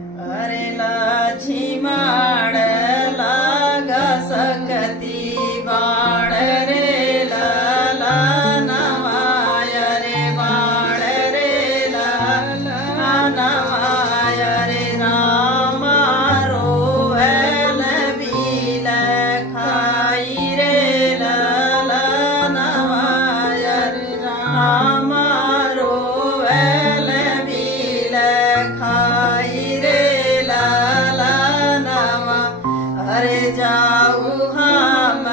अरे लाछी माड़ लागा सकती बाण रे लाला नवाय रे बाण रे लाला नवाय रे राम रोवल बील खाई रे लाला नवाय रे राम रोवल बील खाई रे अरे जाऊ हम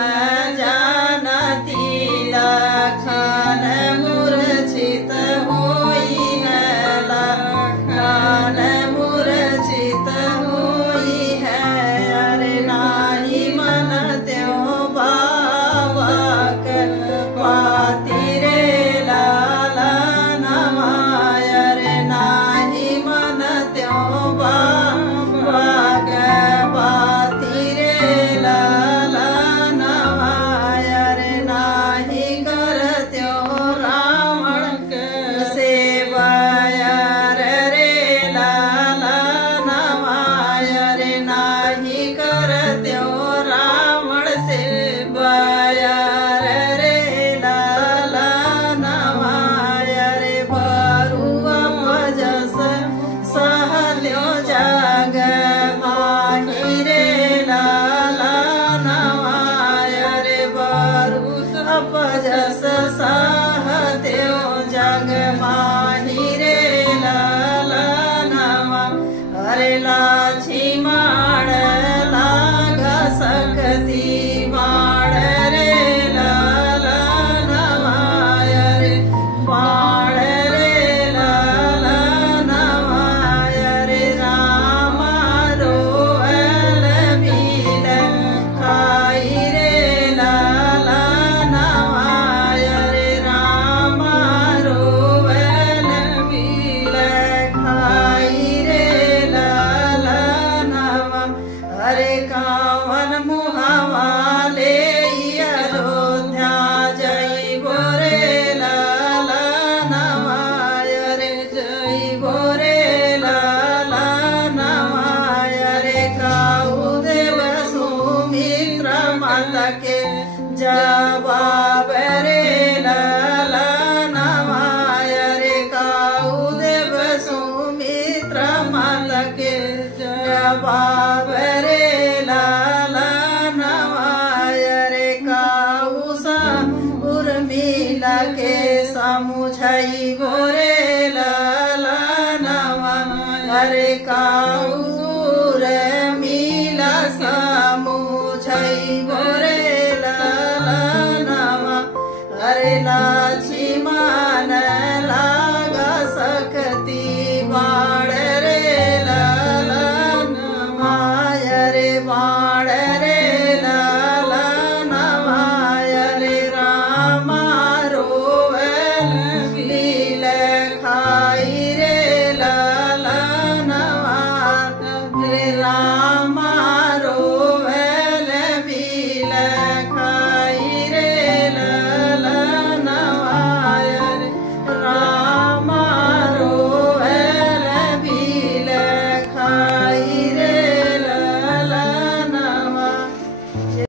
जानती लखन मूर्छित होई है लखन मूर्छित होई है अरे नाही मन त्यों बावक पाती रे लाला नवाय रे नाही मन त्यों बावक पाती लाला नवाय रे नाही करत्यो रावण सेवाय रे लाला नवाय रे नाही करत्यो रावण सेवाय रे लाला नवाय रे भरुआ भजस सहल्यो जग माही रे अपजस सहत्यो जग माही रे लाला नवा अरे लाछी माड़ लागा सकती बाण रे लाला नवाय रे बाण रे लाला नवाय रे राम रोवल बील खाई रे लाला नवाय रे राम रोवल बील खाई रे लाला नवा अरे कावन मुहावा ले अयोध्या जइबो रे लाला नवाय रे जइबो रे लाला नवाय रे काऊ देव सुमित्र माता के जवाब रे लाला नवाय रे काऊ देव सुमित्र माता के जवाब रे लाला नवाय रे काऊ सा उर्मिला के समुझाई बोरे लाला नवाय रे काऊ